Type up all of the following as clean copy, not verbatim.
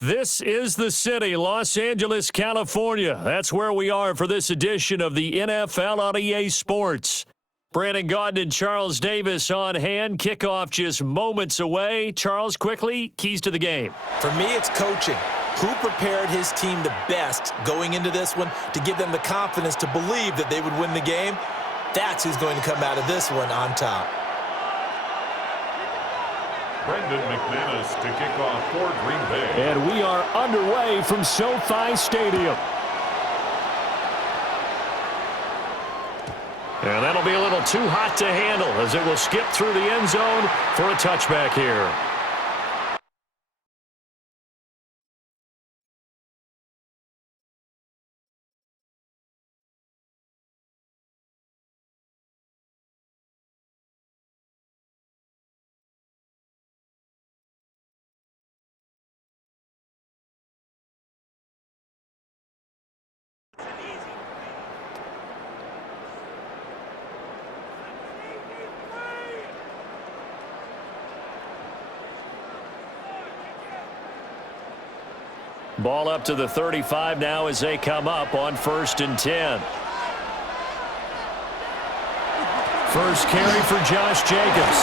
This is the city, Los Angeles, California. That's where we are for this edition of the NFL on EA Sports. Brandon Gaudin and Charles Davis on hand. Kickoff just moments away. Charles, quickly, keys to the game. For me, it's coaching. Who prepared his team the best going into this one to give them the confidence to believe that they would win the game? That's who's going to come out of this one on top. Brendan McManus to kick off for Green Bay. And we are underway from SoFi Stadium. And that'll be a little too hot to handle as it will skip through the end zone for a touchback here. Ball up to the 35 now as they come up on 1st and 10. First carry for Josh Jacobs.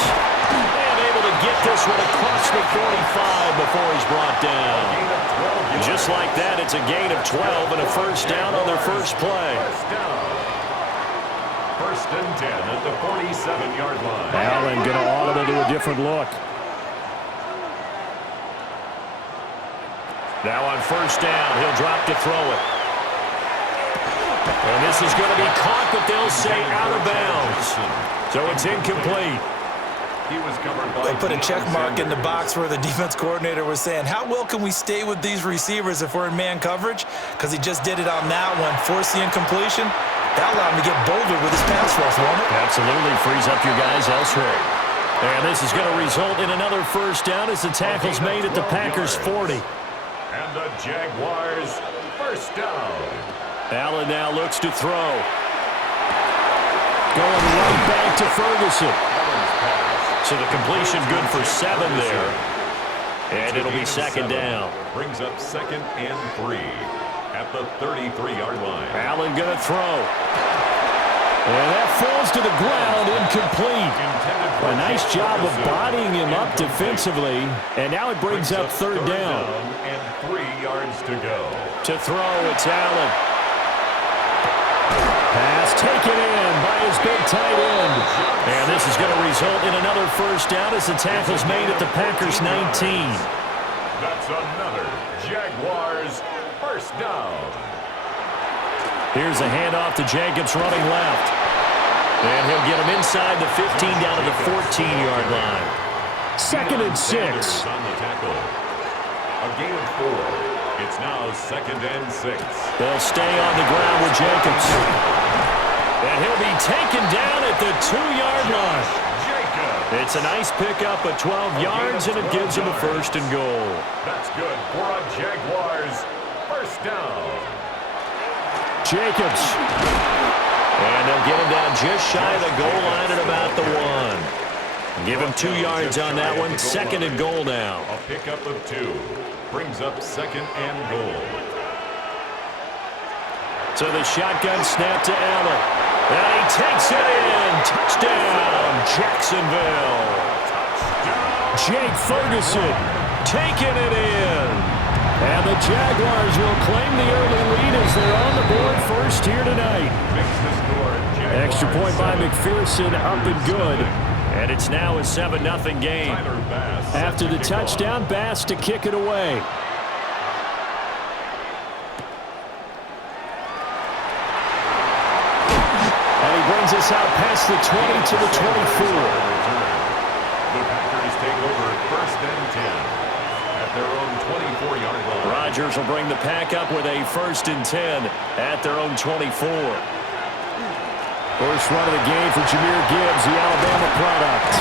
And able to get this one across the 45 before he's brought down. Just like that, it's a gain of 12 and a first down on their first play. First and 10 at the 47-yard line. Allen going to audible to a different look. Now on first down, he'll drop to throw it. And this is going to be caught, but they'll say out of bounds. So it's incomplete. They put a check mark in the box where the defense coordinator was saying, how well can we stay with these receivers if we're in man coverage? Because he just did it on that one, forced the incompletion. That allowed him to get bolder with his pass rush, won't it? Absolutely, frees up your guys elsewhere. And this is going to result in another first down as the tackle's made at the Packers' 40. And the Jaguars first down. Allen now looks to throw. Going right back to Ferguson. So the completion good for 7 there. And it'll be second down. Brings up 2nd and 3 at the 33-yard line. Allen going to throw. And that falls to the ground, incomplete. A nice job of bodying him up defensively. And now it brings up third down. And 3 yards to go. To throw, it's Allen. Pass taken in by his big tight end. And this is going to result in another first down as the tackle's made at the Packers' 19. That's another Jaguars first down. Here's a handoff to Jacobs running left. And he'll get him inside the 15 down to the 14-yard line. 2nd and 6. On the tackle. A gain of 4. It's now 2nd and 6. They'll stay on the ground with Jacobs. And he'll be taken down at the 2-yard line. It's a nice pickup of 12 yards, and it gives him a first and goal. That's good for a Jaguars first down. Jacobs. And they'll get him down just shy of the goal line at about the 1. Give him 2 yards on that one. 2nd and goal now. A pickup of 2. Brings up 2nd and goal. So the shotgun snap to Allen. And he takes it in. Touchdown, Jacksonville. Jake Ferguson taking it in. And the Jaguars will claim the early lead as they're on the board first here tonight. Extra point by McPherson, up and good. And it's now a 7-0 game. After the touchdown, Bass to kick it away. And he brings us out past the 20 to the 24. The Packers take over 1st and 10. Their own 24-yard line. Rodgers will bring the pack up with a 1st and 10 at their own 24. First run of the game for Jahmyr Gibbs, the Alabama product.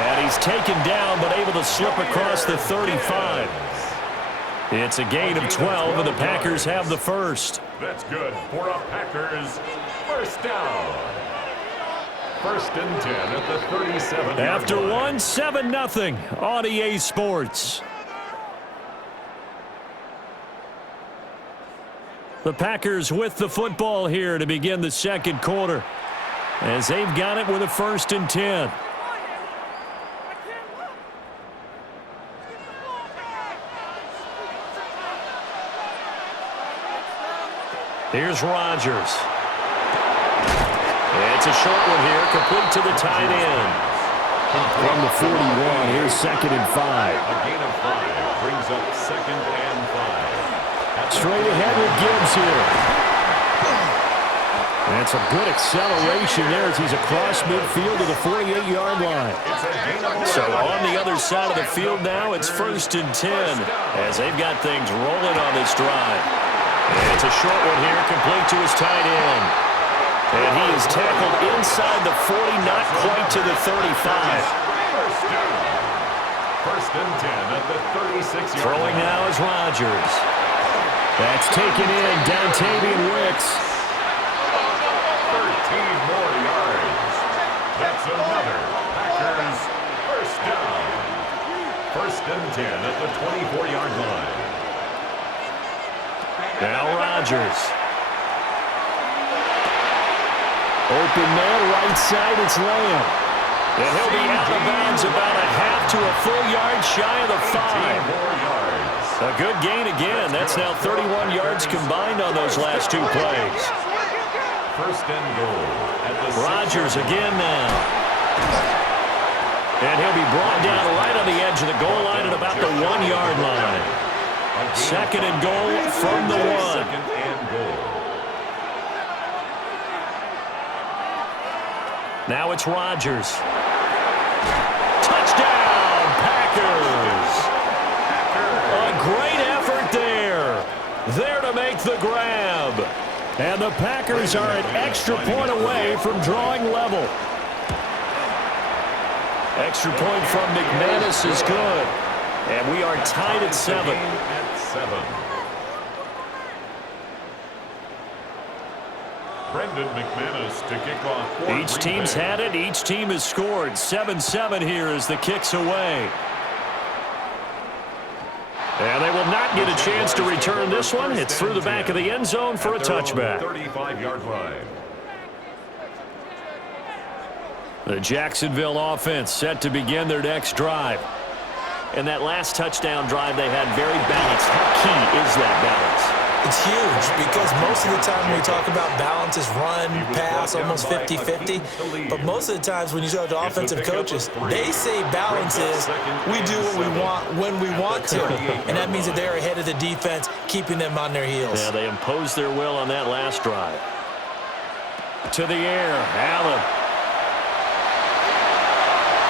And he's taken down but able to slip across the 35. It's a gain of 12, and the Packers have the first. That's good for a Packers first down. 1st and 10 at the 37. After 1, 7-0 on EA Sports. The Packers with the football here to begin the second quarter, as they've got it with a 1st and 10. Here's Rodgers. It's a short one here, complete to the tight end. From the 41, here's 2nd and 5. A gain of 5 brings up 2nd and 5. Straight ahead with Gibbs here. That's a good acceleration there as he's across midfield to the 48-yard line. So on the other side of the field now, it's 1st and 10 as they've got things rolling on this drive. And it's a short one here, complete to his tight end. And he is tackled inside the 40, not quite to the 35. First and 10 at the 36-yard line. Throwing now is Rodgers. That's taken in, Dontavian Wicks. 13 more yards. That's another Packers first down. First and 10 at the 24-yard line. Now Rodgers. Open man, right side, it's Lamb. And he'll be out of bounds about a half to a full yard shy of the 5. A good gain again. That's now 31 yards combined on those last 2 plays. First and goal. Rodgers again now. And he'll be brought down right on the edge of the goal line at about the 1-yard line. 2nd and goal from the 1. Second and goal. Now it's Rodgers. Touchdown, Packers! A great effort there. There to make the grab. And the Packers are an extra point away from drawing level. Extra point from McManus is good. And we are tied at 7. Brendan McManus to kick off. Each team's had it. Each team has scored. 7-7 here as the kick's away. And they will not get a chance to return this one. It's through the back of the end zone for a touchback. 35-yard line. The Jacksonville offense set to begin their next drive. And that last touchdown drive they had very balanced. How key is that balance? It's huge because most of the time when we talk about balance is run, pass, almost 50-50. But most of the times when you talk to offensive coaches, they say balance is we do what we want when we want to. And that means that they're ahead of the defense, keeping them on their heels. Yeah, they imposed their will on that last drive. To the air, Allen.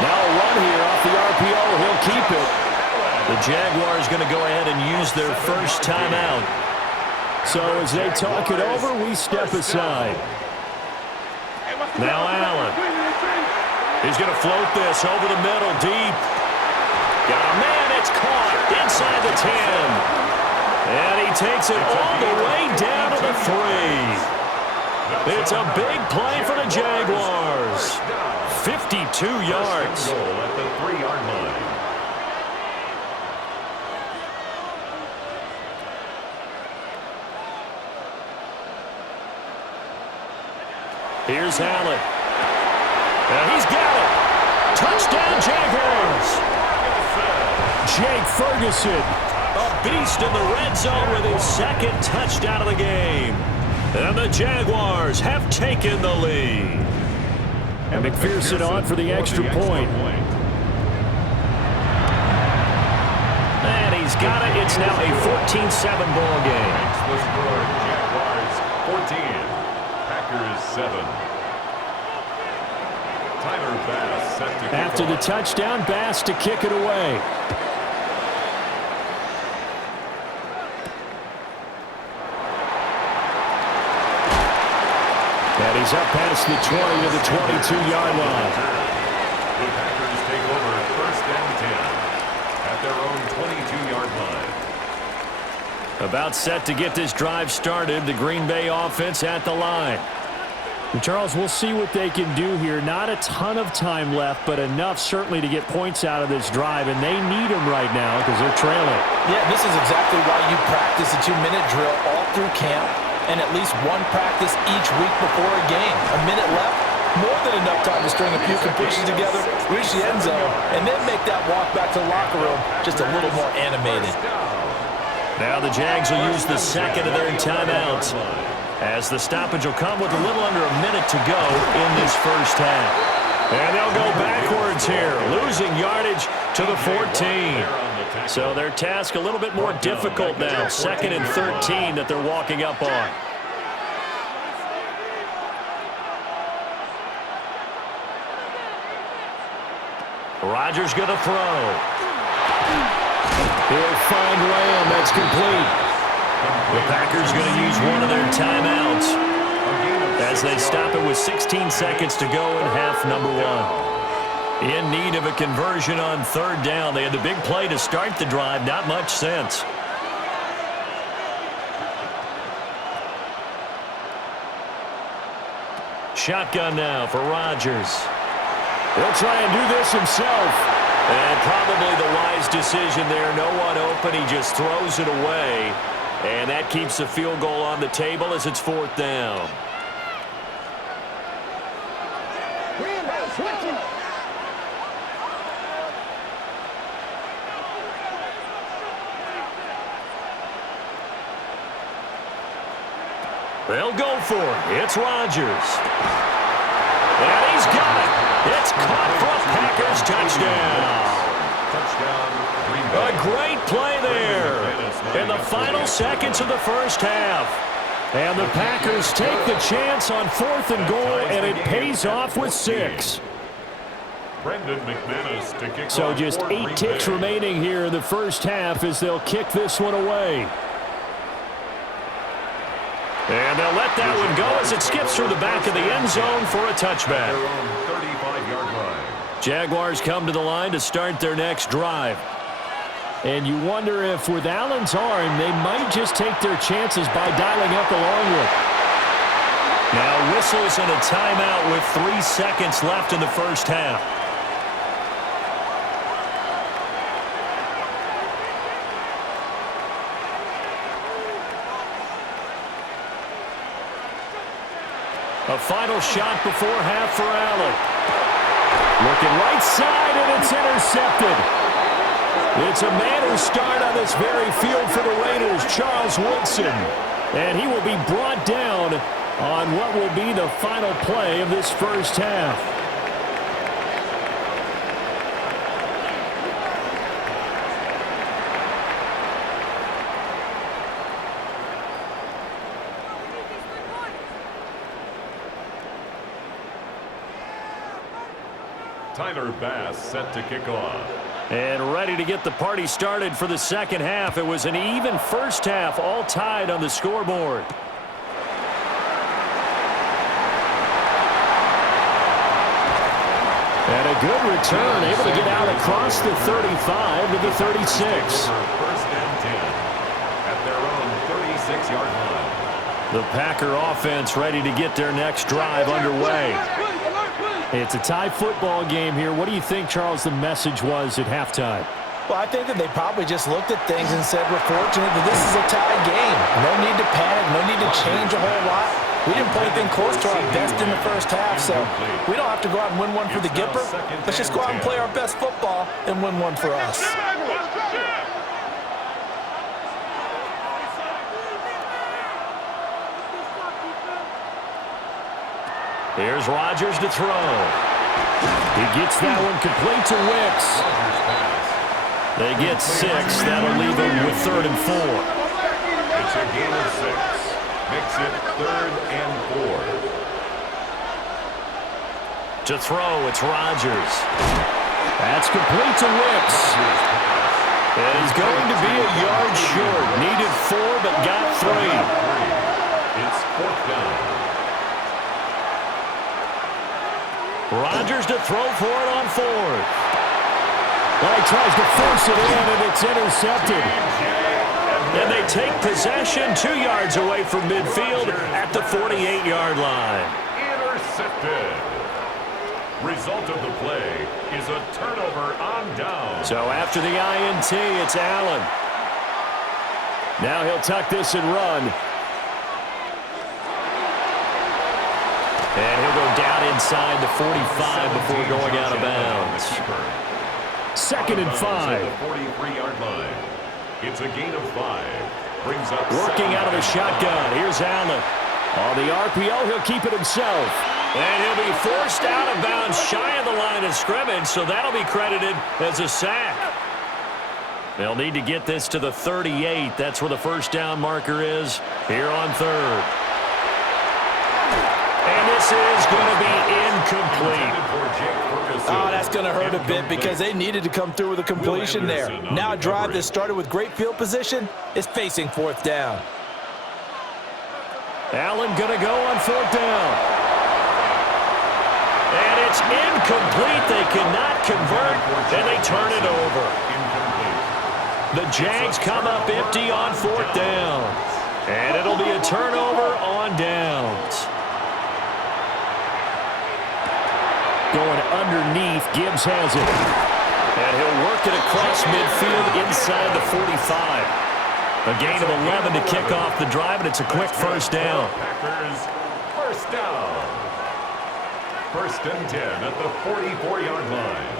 Now a run here off the RPO. He'll keep it. The Jaguars going to go ahead and use their first timeout. So as they talk it over, we step aside. Now Allen. He's going to float this over the middle, deep. Got a man, it's caught inside the 10. And he takes it all the way down to the 3. It's a big play for the Jaguars. 52 yards. Goal at the 3-yard line. Here's Allen. And he's got it. Touchdown, Jaguars. Jake Ferguson, a beast in the red zone with his second touchdown of the game. And the Jaguars have taken the lead. And McPherson on for the extra point. And he's got it. It's now a 14-7 ball game. The score, Jaguars 14, Packers 7. Tyler Bass set to kick After the off. touchdown, Bass to kick it away. And he's up past the 20 to the 22-yard line. The Packers take over first and 10 at their own 22-yard line. About set to get this drive started. The Green Bay offense at the line. And Charles, we'll see what they can do here. Not a ton of time left, but enough certainly to get points out of this drive, and they need them right now because they're trailing. Yeah, this is exactly why you practice a 2-minute drill all through camp. and at least one practice each week before a game. A minute left, more than enough time to string a few completions together, reach the end zone, and then make that walk back to the locker room just a little more animated. Now the Jags will use the second of their timeouts, as the stoppage will come with a little under a minute to go in this first half. And they'll go backwards here, losing yardage to the 14. So their task a little bit more difficult now, 2nd and 13 that they're walking up on. Rodgers going to throw. He'll find Lamb. That's complete. The Packers going to use one of their timeouts as they stop it with 16 seconds to go in half number 1. In need of a conversion on 3rd down. They had the big play to start the drive. Not much sense. Shotgun now for Rodgers. He'll try and do this himself. And probably the wise decision there. No one open. He just throws it away. And that keeps the field goal on the table as it's 4th down. They'll go for it. It's Rodgers. And he's got it. It's caught for a Packers touchdown. A great play there in the final seconds of the first half. And the Packers take the chance on 4th and goal, and it pays off with 6. So just 8 ticks remaining here in the first half as they'll kick this one away. And they'll let that one go as it skips through the back of the end zone for a touchback. Jaguars come to the line to start their next drive. And you wonder if with Allen's arm, they might just take their chances by dialing up the long one. Now whistles and a timeout with 3 seconds left in the first half. A final shot before half for Allen. Looking right side, and it's intercepted. It's a man who started on this very field for the Raiders, Charles Woodson. And he will be brought down on what will be the final play of this first half. Tyler Bass set to kick off. And ready to get the party started for the second half. It was an even first half, all tied on the scoreboard. And a good return, able to get out across the 35 to the 36. First and 10 at their own 36-yard line. The Packer offense ready to get their next drive underway. It's a tie football game here. What do you think, Charles, the message was at halftime? Well, I think that they probably just looked at things and said, we're fortunate that this is a tie game. No need to panic, no need to change a whole lot. We didn't play anything close to our best in the first half, so we don't have to go out and win one for the Gipper. Let's just go out and play our best football and win one for us. Here's Rodgers to throw. He gets that one complete to Wicks. They get 6. That'll leave them with 3rd and 4. It's a gain of 6. Makes it 3rd and 4. To throw, it's Rodgers. That's complete to Wicks. And he's going to be a yard short. Needed 4, but got 3. It's 4th down. Rodgers to throw for it on 4th. Well, he tries to force it in, and it's intercepted. And they take possession 2 yards away from midfield at the 48-yard line. Intercepted. Result of the play is a turnover on down. So after the INT, it's Allen. Now he'll tuck this and run. And he'll go down inside the 45 before going out of bounds. 2nd and 5. 43-yard line. It's a gain of 5. Brings up working out of the shotgun. Here's Allen. On the RPO, he'll keep it himself. And he'll be forced out of bounds shy of the line of scrimmage, so that'll be credited as a sack. They'll need to get this to the 38. That's where the first down marker is here on 3rd. And this is going to be incomplete. Oh, that's going to hurt a bit because they needed to come through with a completion there. Now a drive that started with great field position is facing 4th down. Allen going to go on 4th down. And it's incomplete. They cannot convert, and they turn it over. The Jags come up empty on 4th down. And it'll be a turnover on downs. Going underneath, Gibbs has it. And he'll work it across midfield inside the 45. A gain of 11 to kick off the drive, and it's a quick first down. Packers, first down. 1st and 10 at the 44-yard line.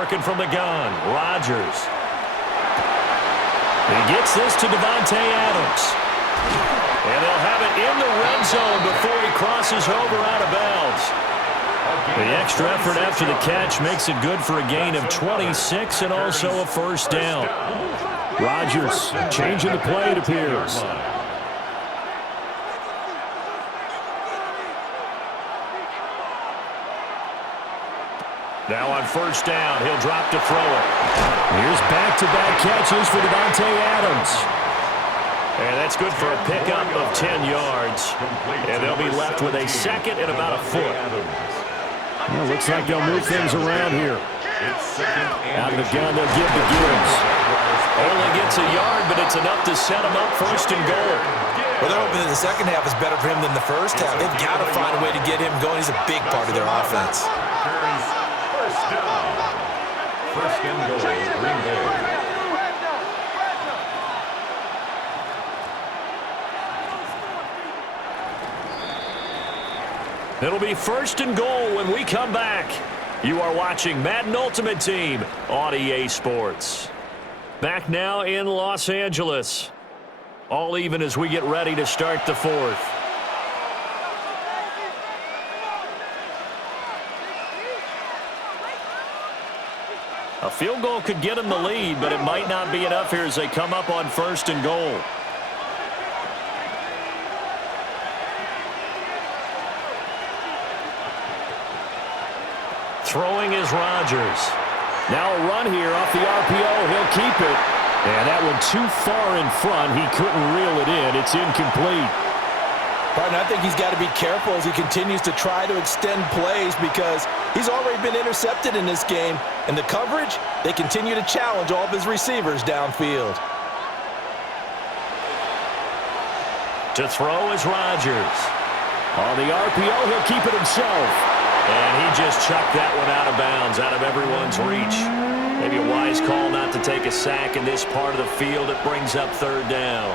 Working from the gun, Rodgers. He gets this to Davante Adams. And they'll have it in the red zone before he crosses over out of bounds. The extra effort after the catch makes it good for a gain of 26 and also a first down. Rodgers changing the play, it appears. Now on first down, he'll drop to throw it. Here's back-to-back catches for Davante Adams. And that's good for a pickup of 10 yards. And they'll be left with a 2nd and about a foot. Well, looks like they'll move things around here. Out of the gun, they'll give to Gibbs. Only gets a yard, but it's enough to set him up 1st and goal. Well, they're hoping that the second half is better for him than the first half. They've got to find a way to get him going. He's a big part of their offense. First down. 1st and goal, Green Bay. It'll be 1st and goal when we come back. You are watching Madden Ultimate Team on EA Sports. Back now in Los Angeles. All even as we get ready to start the 4th. A field goal could get them the lead, but it might not be enough here as they come up on 1st and goal. Throwing is Rodgers. Now a run here off the RPO. He'll keep it. And that one too far in front. He couldn't reel it in. It's incomplete. Partner, I think he's got to be careful as he continues to try to extend plays because he's already been intercepted in this game. And the coverage, they continue to challenge all of his receivers downfield. To throw is Rodgers. On the RPO, he'll keep it himself. And he just chucked that one out of bounds, out of everyone's reach. Maybe a wise call not to take a sack in this part of the field. It brings up 3rd down.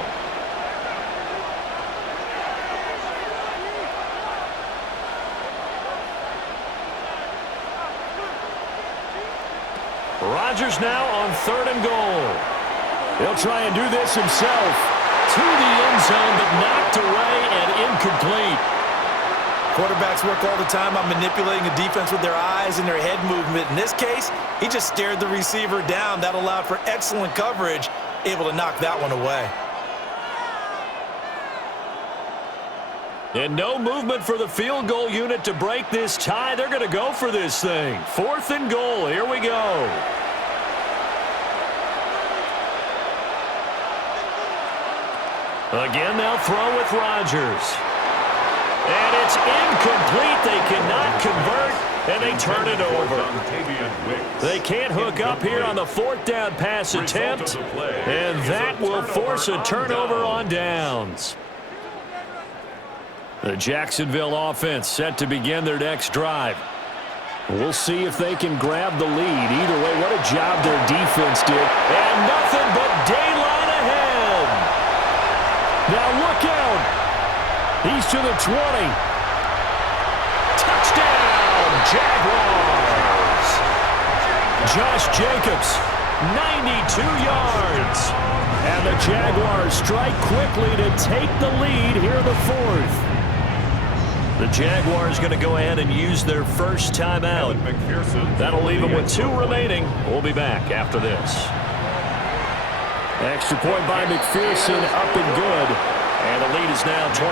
Rodgers now on 3rd and goal. He'll try and do this himself. To the end zone, but knocked away and incomplete. Quarterbacks work all the time on manipulating a defense with their eyes and their head movement. In this case, he just stared the receiver down. That allowed for excellent coverage, able to knock that one away. And no movement for the field goal unit to break this tie. They're going to go for this thing. 4th and goal. Here we go. Again, they'll throw with Rodgers. And it's incomplete. They cannot convert, and they turn it over. They can't hook up here on the 4th down pass attempt, and that will force a turnover on downs. The Jacksonville offense set to begin their next drive. We'll see if they can grab the lead. Either way, what a job their defense did. And nothing but daylight ahead. Now look out. He's to the 20. Touchdown, Jaguars. Josh Jacobs, 92 yards. And the Jaguars strike quickly to take the lead here in the fourth. The Jaguars going to go ahead and use their first timeout. That'll leave them with 2 remaining. We'll be back after this. Extra point by McPherson, up and good. And the lead is now 21-14.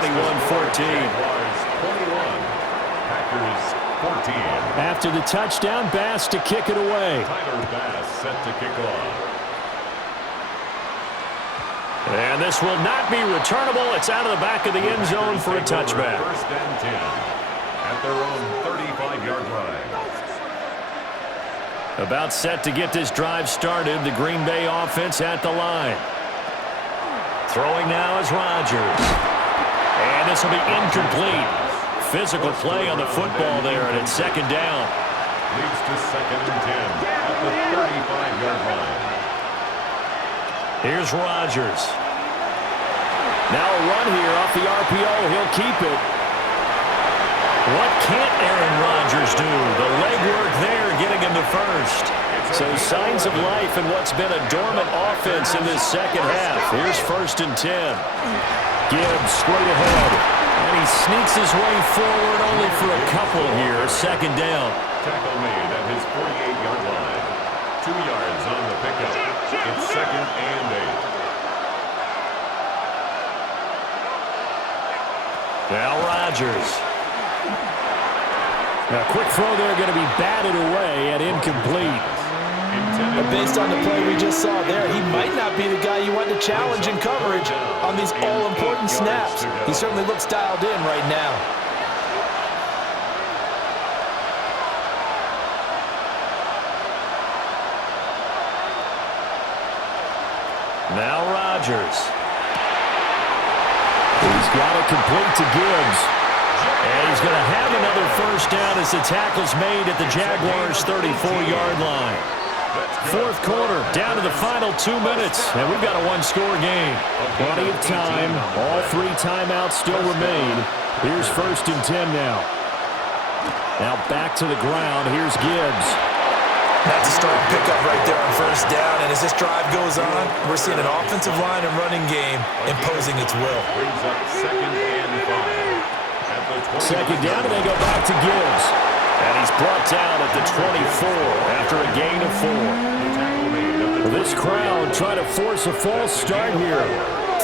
Packers 14. After the touchdown, Bass to kick it away. Tyler Bass set to kick off. And this will not be returnable. It's out of the back of the end zone for a touchback. First and 10 at their own 35-yard line. About set to get this drive started. The Green Bay offense at the line. Throwing now is Rodgers. And this will be incomplete. Physical play on the football there, and it's second down. Leads to second and 10 at the 35-yard line. Here's Rodgers. Now a run here off the RPO. He'll keep it. What can't Aaron Rodgers do? The legwork there getting him to first. So signs of life in what's been a dormant offense in this second half. Here's first and 10. Gibbs straight ahead. And he sneaks his way forward only for a couple here. Second down. Tackle made at his 48-yard line. 2 yards on the pickup. It's second and 8. Now Rodgers. A quick throw there going to be batted away and incomplete. But based on the play we just saw there, he might not be the guy you want to challenge in coverage on these all-important snaps. He certainly looks dialed in right now. Now Rodgers. He's got it complete to Gibbs. And he's going to have another first down as the tackle's made at the Jaguars' 34-yard line. Fourth quarter, down to the final 2 minutes, and we've got a one-score game. Plenty of time. All 3 timeouts still remain. Here's first and 10 now. Now back to the ground. Here's Gibbs. That's a strong pickup right there on first down. And as this drive goes on, we're seeing an offensive line and running game imposing its will. Brings up second and 5. Second down, and they go back to Gibbs. And he's brought down at the 24 after a gain of 4. Well, this crowd trying to force a false start here.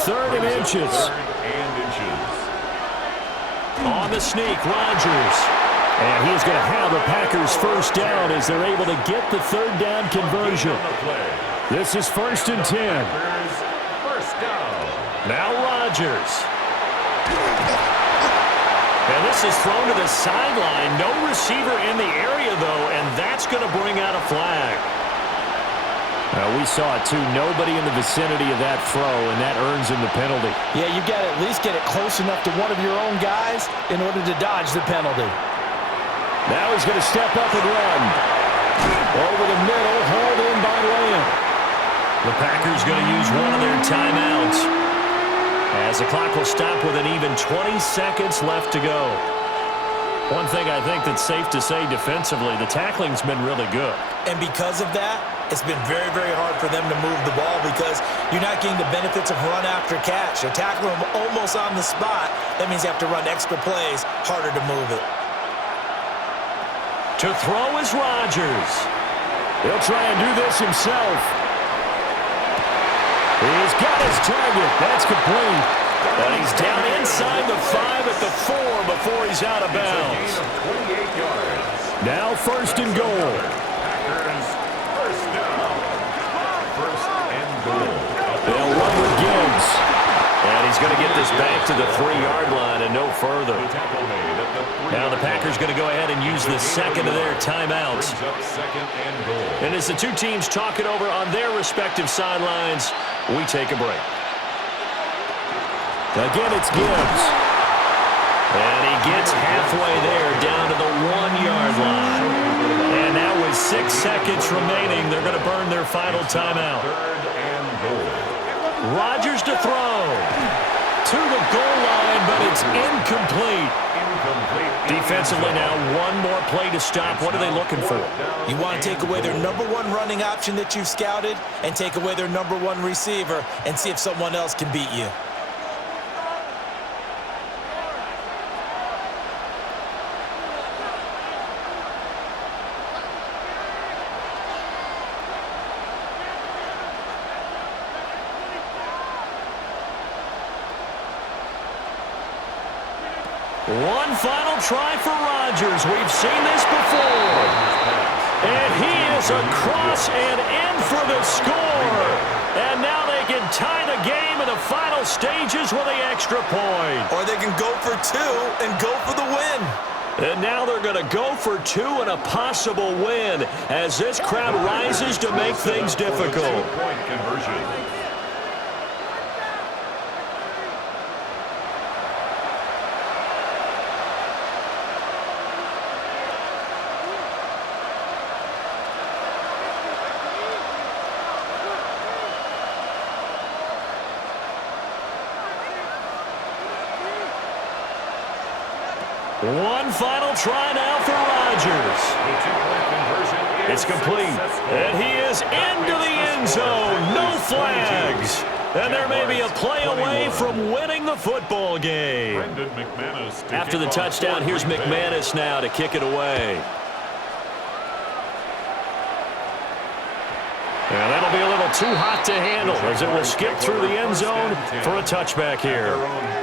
Third and inches. On the sneak, Rodgers. And he's going to have the Packers first down as they're able to get the third down conversion. This is first and 10. Now Rodgers. And this is thrown to the sideline. No receiver in the area, though, and that's going to bring out a flag. We saw it, too. Nobody in the vicinity of that throw, and that earns him the penalty. Yeah, you've got to at least get it close enough to one of your own guys in order to dodge the penalty. Now he's going to step up and run. Over the middle, hauled in by Lamb. The Packers going to use one of their timeouts, as the clock will stop with an even 20 seconds left to go. One thing I think that's safe to say defensively, the tackling's been really good. And because of that, it's been very, very hard for them to move the ball because you're not getting the benefits of run after catch. You're tackling them almost on the spot. That means you have to run extra plays, harder to move it. To throw is Rodgers. He'll try and do this himself. He's got his target. That's complete. And he's down inside the 5 at the 4 before he's out of bounds. Now first and goal. Packers first down. First and goal. They'll run with Gibbs. And he's going to get this back to the 3-yard line and no further. Now the Packers going to go ahead and use the second of their timeouts. And as the two teams talk it over on their respective sidelines, we take a break. Again, it's Gibbs. And he gets halfway there down to the 1-yard line. And now with 6 seconds remaining, they're going to burn their final timeout. Rodgers to throw. to the goal line, but it's incomplete. Defensively now, one more play to stop. What are they looking for? You want to take away their number one running option that you've scouted and take away their number one receiver and see if someone else can beat you. One final try for Rodgers. We've seen this before. And he is across and in for the score. And now they can tie the game in the final stages with the extra point. Or they can go for two and go for the win. And now they're going to go for two and a possible win as this crowd rises to make things difficult. Two-point conversion. One final try now for Rodgers. It's complete. And he is into the end zone. No flags. And there may be a play away from winning the football game. After the touchdown, here's McManus now to kick it away. And that'll be a little too hot to handle as it will skip through the end zone for a touchback here.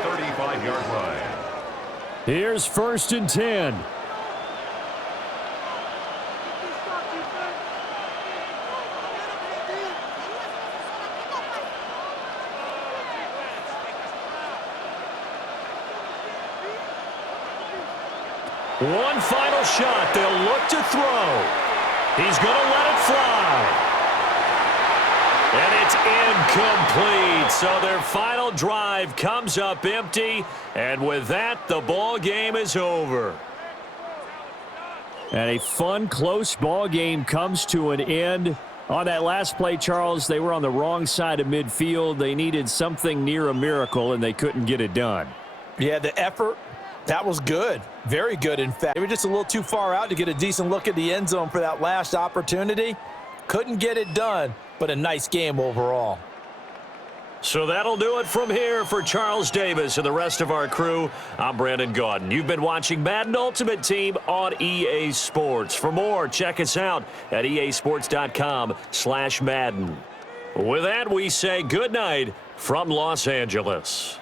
35-yard line. Here's 1st and 10. One final shot. They'll look to throw. He's going to let it fly. And it's incomplete. So their final drive comes up empty. And with that, the ball game is over. And a fun, close ball game comes to an end. On that last play, Charles, they were on the wrong side of midfield. They needed something near a miracle, and they couldn't get it done. Yeah, the effort, that was good. Very good, in fact. They were just a little too far out to get a decent look at the end zone for that last opportunity. Couldn't get it done, but a nice game overall. So that'll do it from here for Charles Davis and the rest of our crew. I'm Brandon Gaudin. You've been watching Madden Ultimate Team on EA Sports. For more, check us out at easports.com/Madden. With that, we say good night from Los Angeles.